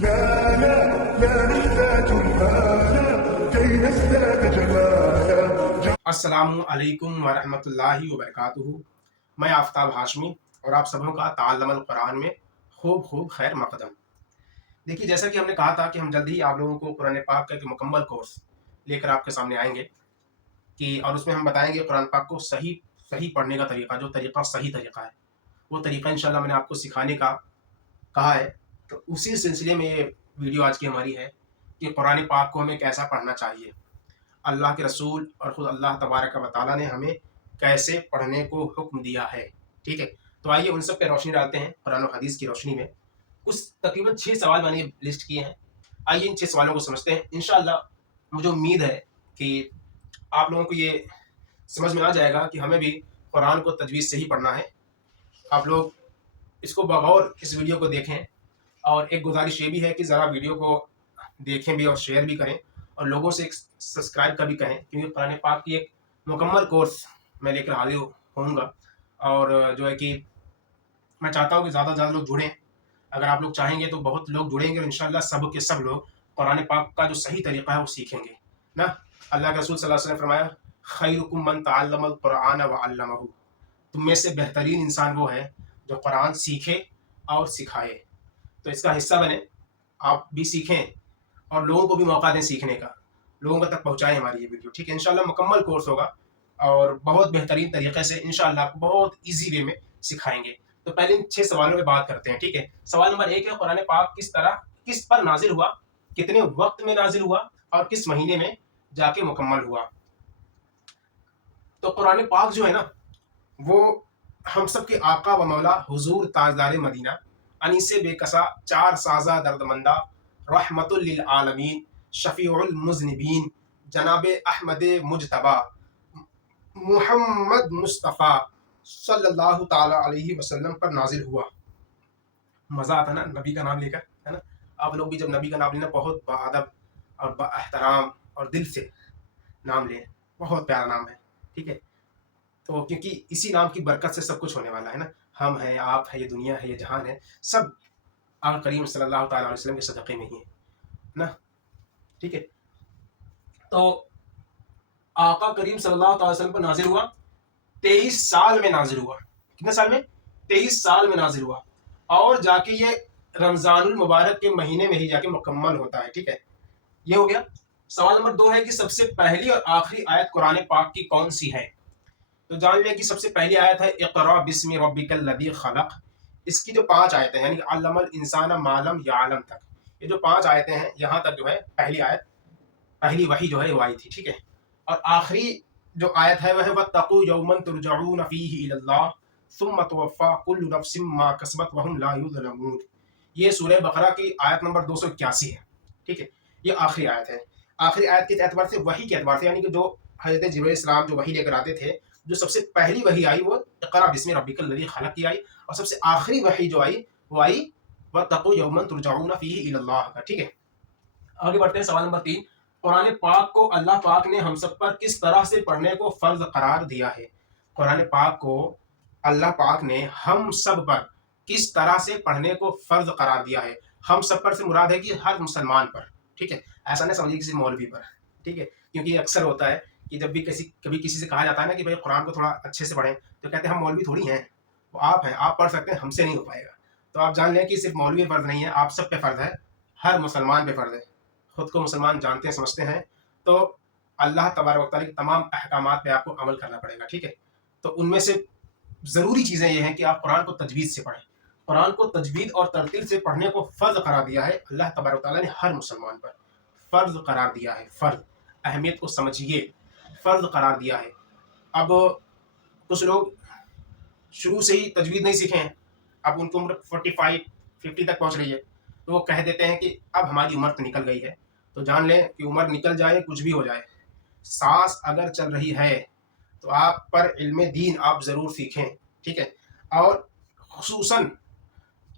لا لا لا نحتاج المال كي نزداد جمالا. अस्सलामु अलैकुम वरहमतुल्लाहि वबरकातुहू। मैं आफ्ताब हाशमी और आप सबों का ताल्लुम अल कुरान में खूब खूब खैर मकदम। देखिए, जैसा कि हमने कहा था कि हम जल्द ही आप लोगों को कुरान पाक का एक मुकम्मल कोर्स लेकर आपके सामने आएंगे कि और उसमें हम बताएंगे कुरान पाक को सही सही पढ़ने का तरीका, जो तरीका सही तरीका है वो तरीका इंशाल्लाह मैंने आपको सिखाने का कहा है। तो उसी सिलसिले में ये वीडियो आज की हमारी है कि कुरान पाक को हमें कैसा पढ़ना चाहिए। अल्लाह के रसूल और ख़ुद अल्लाह तबारक व तआला ने हमें कैसे पढ़ने को हुक्म दिया है। ठीक है, तो आइए उन सब पे रोशनी डालते हैं कुरान और हदीस की रोशनी में। कुछ तकरीबन 6 सवाल मैंने लिस्ट किए हैं। आइए इन 6 सवालों को समझते हैं। इंशाअल्लाह मुझे उम्मीद है कि आप लोगों को ये समझ में आ जाएगा कि हमें भी कुरान को तजवीज़ से ही पढ़ना है। आप लोग इसको बगौर इस वीडियो को देखें, और एक गुजारिश ये भी है कि ज़रा वीडियो को देखें भी और शेयर भी करें और लोगों से सब्सक्राइब का भी कहें, क्योंकि कुरान पाक की एक मुकम्मल कोर्स मैं लेकर हाजिर होऊंगा। और जो है कि मैं चाहता हूँ कि ज़्यादा से ज़्यादा लोग जुड़ें। अगर आप लोग चाहेंगे तो बहुत लोग जुड़ेंगे और इंशाल्लाह सब के सब लोग कुरान पाक का जो सही तरीका है वो सीखेंगे ना। अल्लाह के रसूल सल्लल्लाहु अलैहि वसल्लम ने फरमाया, खैरुकुम मन तअल्लमल कुरान व अल्लमहु। तुम में से बेहतरीन इंसान वो है जो कुरान सीखे और सिखाए। तो इसका हिस्सा बने, आप भी सीखें और लोगों को भी मौका दें सीखने का, लोगों तक पहुंचाएं हमारी ये वीडियो। ठीक है, इंशाल्लाह मुकम्मल कोर्स होगा और बहुत बेहतरीन तरीके से इंशाल्लाह आपको बहुत इजी वे में सिखाएंगे। तो पहले इन 6 सवालों पे बात करते हैं। ठीक है, सवाल नंबर 1 है, कुरान पाक किस पर नाजिल हुआ, कितने वक्त में नाजिल हुआ और किस महीने में जाके मुकम्मल हुआ। तो कुरान पाक जो है ना, वो हम सब के आका व मौला हुजूर ताजदार मदीना अनीसे बेकसा चार साजा दर्दमंदा रहमतुल लिल आलमीन शफीउल मुज़निबीन जनाब अहमद मुजतबा मुहम्मद मुस्तफ़ा सल्लल्लाहु ताला अलैहि वसल्लम पर नाजिल हुआ। मज़ा आता ना नबी का नाम लेकर, है ना। आप लोग भी जब नबी का नाम लेना बहुत बाअदब और बाएहतराम और दिल से नाम लें, बहुत प्यारा नाम है। ठीक है, तो क्योंकि इसी नाम की बरकत से सब कुछ होने वाला है ना। हम हैं, आप है, ये दुनिया है, ये जहान है, सब आका करीम सल्लल्लाहु ताला अलैहि वसल्लम के सदक़े में ही है ना। ठीक है, तो आका करीम सल्लल्लाहु ताला अलैहि वसल्लम पर नाजिल हुआ 23 साल में नाजिल हुआ। कितने साल में? 23 साल में नाजिल हुआ और जाके ये रमजानुल मुबारक के महीने में ही जाके मुकम्मल होता है। ठीक है, ये हो गया। सवाल नंबर 2 है कि सबसे पहली और आखिरी आयत कुरान पाक की कौन सी है। तो जान लें कि सबसे पहली आयत है इक़रा बिस्मि रब्बिकल लज़ी खलक़। इसकी जो 5 आयतें हैं, यानी कि अल्लमल इंसाना मा लम यअलम तक, ये जो 5 आयतें हैं, यहाँ तक जो है पहली आयत, पहली वही जो है वो आई थी। ठीक है, और आखिरी जो आयत है वह है वत्तक़ू यौमन तुरजऊन फ़ीहि इलल्लाह सुम्मा तुवफ़्फ़ा कुल्लु नफ़्सिम मा कसबत वहुम ला युज़लमून। ये सूरह बकरा की आयत नंबर 281 है। ठीक है, ये आखिरी आयत है। आखिरी आयत के एतबार से, वही के एतबार से, यानी कि जो हज़रत जिब्रील इस्लाम जो वही लेकर आते थे, जो सबसे पहली वही आई वो इक़रा बिस्मि रब्बिकल लज़ी खलक़ की आई, और सबसे आखिरी वही जो आई वो आई वत्तक़ू यौमन तुरजऊन फ़ीहि इलल्लाह का। ठीक है, आगे बढ़ते हैं। सवाल नंबर 3, कुरान पाक को अल्लाह पाक ने हम सब पर किस तरह से पढ़ने को फर्ज करार दिया है। कुरान पाक को अल्लाह पाक ने हम सब पर किस तरह से पढ़ने को फर्ज करार दिया है। हम सब पर से मुराद है कि हर मुसलमान पर। ठीक है, ऐसा नहीं समझिए किसी मौलवी पर। ठीक है, क्योंकि अक्सर होता है कि जब भी कभी किसी से कहा जाता है ना कि भाई कुरान को थोड़ा अच्छे से पढ़ें, तो कहते हैं हम मौलवी थोड़ी हैं, वो आप हैं, आप पढ़ सकते हैं, हमसे नहीं हो पाएगा। तो आप जान लें कि सिर्फ मौलवी फर्ज नहीं है, आप सब पे फर्ज है, हर मुसलमान पे फर्ज है। खुद को मुसलमान जानते हैं, समझते हैं, तो अल्लाह तबारक व तआला के तमाम अहकामात पे आपको अमल करना पड़ेगा। ठीक है, तो उनमें से ज़रूरी चीज़ें ये हैं कि आप कुरान को तजवीज़ से पढ़ें। कुरान को तजवीज़ और तरतील से पढ़ने को फ़र्ज़ करार दिया है अल्लाह तबारक व तआला ने, हर मुसलमान पर फ़र्ज़ करार दिया है। फ़र्ज़, अहमियत को समझिए, फ़र्ज़ करार दिया है। अब कुछ लोग शुरू से ही तजवीज़ नहीं सीखे हैं, अब उनको उम्र 45-50 तक पहुँच रही है, तो वो कह देते हैं कि अब हमारी उम्र तो निकल गई है। तो जान लें कि उम्र निकल जाए, कुछ भी हो जाए, सांस अगर चल रही है तो आप पर इल्म दीन आप ज़रूर सीखें। ठीक है, और खुसूसन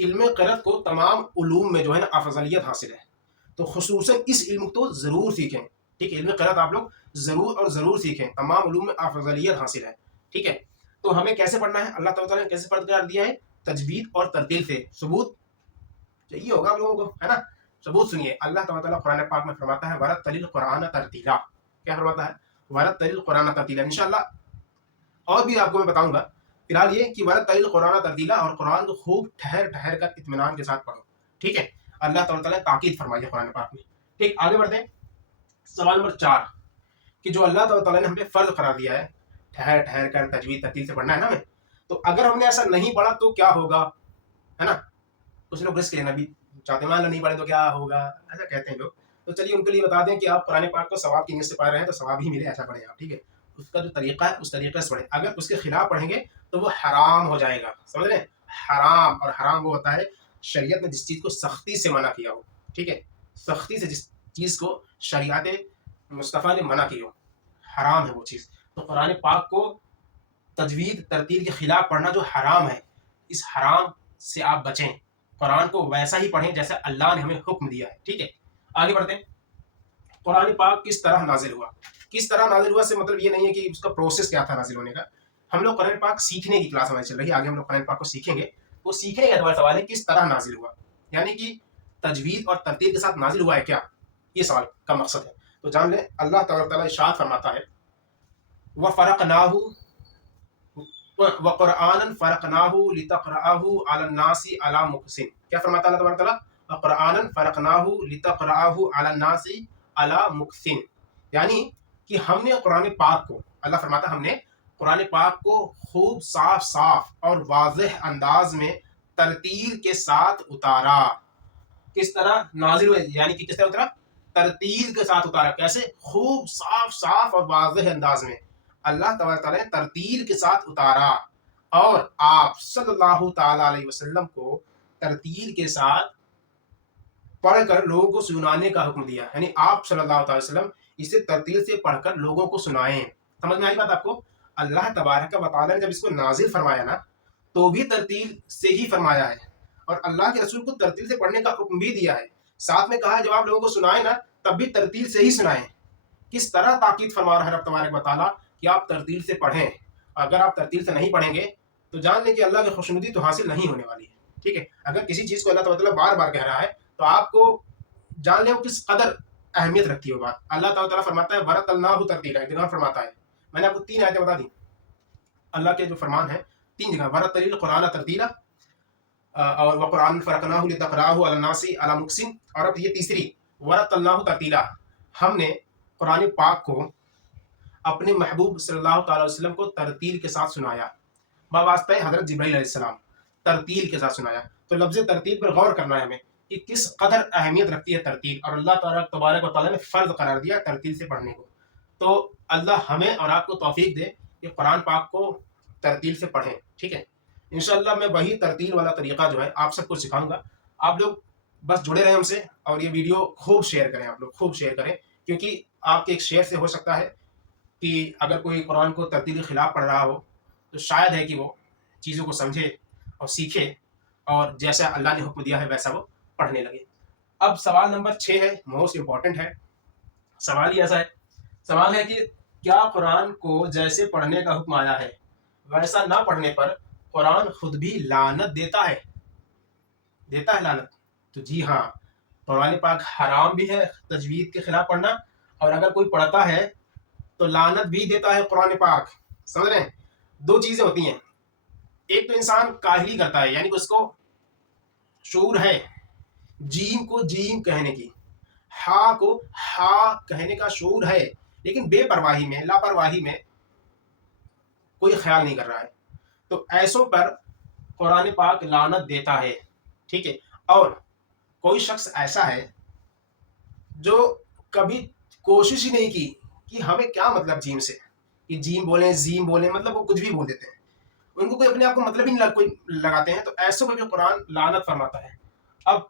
इल्म क़िरात को तमाम उलूम में जो है ना अफजलियत हासिल है, तो खुसूसन इस इल्म को ज़रूर सीखें। ठीक है, इल्म क़िरात आप लोग ज़रूर और ज़रूर सीखें, तमाम उलूम में अफजलियत हासिल है। ठीक है, तो हमें कैसे पढ़ना है, अल्लाह ताला ने कैसे फ़र्ज़ करार दिया है, तजवीद और तरतील से। सबूत चाहिए होगा आप लोगों को, है ना। सबूत सुनिए, अल्लाह ताला कुरान पाक में फरमाता है वरत्तलिल कुरान तरतीला। क्या फरमाता है? वरत्तलिल कुरान तरतीला। इंशाल्लाह और भी आपको मैं बताऊंगा। फिलहाल ये कि वरत्तलिल कुरान तरतीला, और कुरान को खूब ठहर ठहर कर इत्मीनान के साथ पढ़ो। ठीक है, अल्लाह ताला ने ताकीद फरमाई है कुरान पाक में। ठीक, आगे बढ़ते हैं। सवाल नंबर 4 कि जो अल्लाह ताला ने हमें फर्ज करार दिया है ठहर ठहर कर तजवीद तरतील से पढ़ना है ना हमें, तो अगर हमने ऐसा नहीं पढ़ा तो क्या होगा, है ना? कुछ लोग रिस्क लेना भी चाहते हैं, मान लो नहीं पढ़े तो क्या होगा, ऐसा कहते हैं लोग। तो चलिए उनके लिए बता दें कि आप कुरान पाक को सवाब की नीयत से पढ़ रहे हैं तो सवाब ही मिले, ऐसा पढ़ें आप। ठीक है, उसका जो तरीका है उस तरीके से पढ़ें। अगर उसके खिलाफ पढ़ेंगे तो वो हराम हो जाएगा, समझ रहे हैं? हराम, और हराम वो होता है शरीयत ने जिस चीज़ को सख्ती से मना किया हो। ठीक है, सख्ती से जिस चीज़ को शरीयत मुस्तफ़ा ने मना की हो, हराम है वो चीज़। तो कुरान पाक को तजवीद तरतील के खिलाफ पढ़ना जो हराम है, इस हराम से आप बचें। कुरान को वैसा ही पढ़ें जैसा अल्लाह ने हमें हुक्म दिया है। ठीक है, आगे बढ़ते हैं। कुरान पाक किस तरह नाजिल हुआ? किस तरह नाजिल हुआ से मतलब ये नहीं है कि उसका प्रोसेस क्या था नाजिल होने का। हम लोग कुरान पाक सीखने की क्लास हमारी चल रही है, आगे हम लोग कुरान पाक को सीखेंगे। वो सीखने का तुम्हारा सवाल है किस तरह नाजिल हुआ, यानी कि तजवीद और तरतीब के साथ नाजिल हुआ है क्या, ये सवाल का मकसद है। तो जान लें, अल्लाह ताला इरशाद फरमाता है वफ़रक़नाहु वक़ुरआनन फ़रक़नाहु लितक़रअहु अलन्नासि अला मुक्सिन। क्या फरमाता है अल्लाह ताला? वक़ुरआनन फ़रक़नाहु लितक़रअहु अलन्नासि अला मुक्सिन, यानी कि हमने कुरान पाक को, अल्लाह फरमाता हमने कुरान पाक को खूब साफ साफ और वाज़ेह अंदाज में तरतील के साथ उतारा। किस तरह नाजिल हुए, यानी कि किस तरह उतरा? तरतील के साथ उतारा। कैसे? खूब साफ साफ और वाज़ेह अंदाज में अल्लाह ताला ने तरतील के साथ उतारा, और आप सल्लल्लाहु ताला अलैहि वसल्लम को तरतील के साथ पढ़कर लोगों को सुनाने का हुक्म दिया। यानी आप सल्लल्लाहु अलैहि वसल्लम इसे तरतील से पढ़कर लोगों को सुनाएं। समझ में आई बात आपको? अल्लाह तबारक व तआला ने जब इसको नाजिल फरमाया ना, तो भी तरतील से ही फरमाया है, और अल्लाह के रसूल को तरतील से पढ़ने का हुक्म भी दिया है। साथ में कहा जब आप लोगों को सुनाएं ना, तब भी तरतील से ही सुनाएं। किस तरह ताकीद फरमा रहा है रब तबारक व तआला कि आप तरतील से पढ़ें। अगर आप तरतील से नहीं पढ़ेंगे तो जान लें कि अल्लाह की खुशनुदी तो हासिल नहीं होने वाली है। ठीक है, अगर किसी चीज़ को अल्लाह ताला बार बार कह रहा है तो आपको जान लें वो किस कदर अहमियत रखती है वो बात। अल्लाह ताला फरमाता है वरतलनाहु तरतीला, एक जगह फरमाता है, मैंने आपको 3 आयतें बता दी अल्लाह के जो फरमान है, 3 जगह वरतलिल कुरान तरतीला और वक़ुरआन फ़रक़नाहु लितक़रअहु अलन्नासि अला मुक्सिन, और अब ये तीसरी वरतलनाहु तरतीला, हमने कुरान पाक को अपने महबूब सल्लल्लाहु अलैहि वसल्लम को तरतील के साथ सुनाया, बावास्ते हज़रत जिब्राइल अलैहिस्सलाम, तरतील के साथ सुनाया। तो लफ्ज़ तरतील पर गौर करना है हमें कि किस कदर अहमियत रखती है तरतील, और अल्लाह तबारक व तआला ने फ़र्ज़ करार दिया तरतील से पढ़ने को। तो अल्लाह हमें और आपको तौफीक दे कि कुरान पाक को तरतील से पढ़ें। ठीक है, इंशाअल्लाह मैं वही तरतील वाला तरीका जो है आप सबको सिखाऊंगा। आप लोग बस जुड़े रहें हमसे, और ये वीडियो खूब शेयर करें, आप लोग खूब शेयर करें, क्योंकि आपके एक शेयर से हो सकता है कि अगर कोई कुरान को तरतील के खिलाफ पढ़ रहा हो तो शायद है कि वो चीज़ों को समझे और सीखे, और जैसा अल्लाह ने हुक्म दिया है वैसा वो पढ़ने लगे। अब सवाल नंबर 6 है, मोस्ट इम्पॉर्टेंट है। सवाल ही ऐसा है, सवाल है कि क्या कुरान को जैसे पढ़ने का हुक्म आया है वैसा ना पढ़ने पर कुरान खुद भी लानत देता है? देता है लानत? तो जी हाँ, कुरान पाक हराम भी है तजवीद के खिलाफ पढ़ना, और अगर कोई पढ़ता है तो लानत भी देता है कुरान पाक। समझ रहे हैं? 2 चीज़ें होती हैं, एक तो इंसान काहिली करता है, यानी कि उसको शऊर है जीम को जीम कहने की, हा को हा कहने का शऊर है, लेकिन बेपरवाही में, लापरवाही में कोई ख्याल नहीं कर रहा है। तो ऐसों पर कुरान पाक लानत देता है। ठीक है, और कोई शख्स ऐसा है जो कभी कोशिश ही नहीं की कि हमें क्या मतलब जीम से, कि जीम बोले जीम बोले, मतलब वो कुछ भी बोल देते हैं, उनको कोई अपने आप को मतलब ही नहीं कोई लगाते हैं। तो ऐसों पर भी कुरान लानत फरमाता है। अब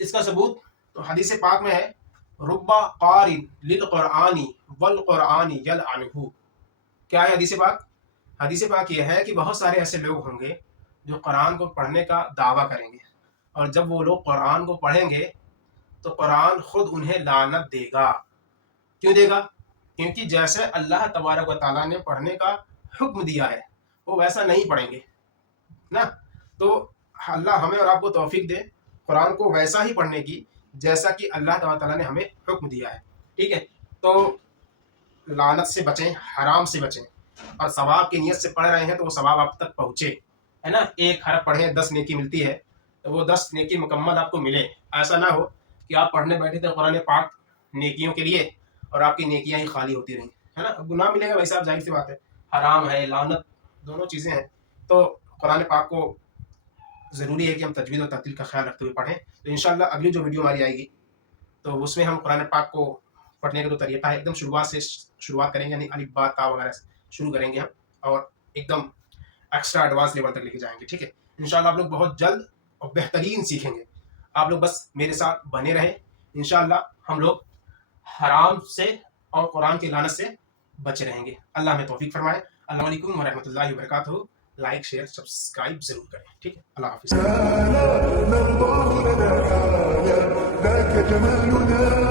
इसका सबूत तो हदीस पाक में है, रुब्बा क़ारिन लिल क़ुरआनी वल क़ुरआनी यलअनुहु। क्या है हदीस पाक? हदीस पाक ये है कि बहुत सारे ऐसे लोग होंगे जो कुरान को पढ़ने का दावा करेंगे, और जब वो लोग कुरान को पढ़ेंगे तो कुरान खुद उन्हें लानत देगा। क्यों देगा? क्योंकि जैसे अल्लाह तबारक व तआला ने पढ़ने का हुक्म दिया है वो वैसा नहीं पढ़ेंगे ना। तो अल्लाह हमें और आपको तौफीक दे कुरान को वैसा ही पढ़ने की جیسا کہ اللہ تعالیٰ نے ہمیں حکم دیا ہے. ٹھیک ہے, تو لعنت سے بچیں, حرام سے بچیں, اور ثواب کی نیت سے پڑھ رہے ہیں تو وہ ثواب آپ تک پہنچے, ہے نا. 1 حرف پڑھیں 10 نیکی ملتی ہے, تو وہ 10 نیکی مکمل آپ کو ملے. ایسا نہ ہو کہ آپ پڑھنے بیٹھے تھے قرآن پاک نیکیوں کے لیے اور آپ کی نیکیاں ہی خالی ہوتی رہیں, ہے نا. گناہ ملے گا, ویسے آپ ظاہر سی بات ہے, حرام ہے, لعنت, دونوں چیزیں ہیں. تو قرآن پاک کو ضروری ہے کہ ہم تجوید اور ترتیل کا خیال رکھتے ہوئے پڑھیں. تو انشاءاللہ اگلی جو ویڈیو ہماری آئے گی تو اس میں ہم قرآن پاک کو پڑھنے کا جو طریقہ ہے ایک دم شروعات کریں گے, یعنی الف با تا وغیرہ سے شروع کریں گے ہم, اور ایک دم ایکسٹرا ایڈوانس لیول تک لے کے جائیں گے. ٹھیک ہے, انشاءاللہ آپ لوگ بہت جلد اور بہترین سیکھیں گے. آپ لوگ بس میرے ساتھ بنے رہیں. انشاءاللہ ہم لوگ حرام سے اور قرآن کی لعنت سے بچے رہیں گے. اللہ ہمیں توفیق فرمائے. السلام علیکم ورحمۃ اللہ وبرکاتہ. لائک شیئر سبسکرائب ضرور کریں. ٹھیک ہے, اللہ حافظ. لا نرضى لنا حالا ذاك جمالنا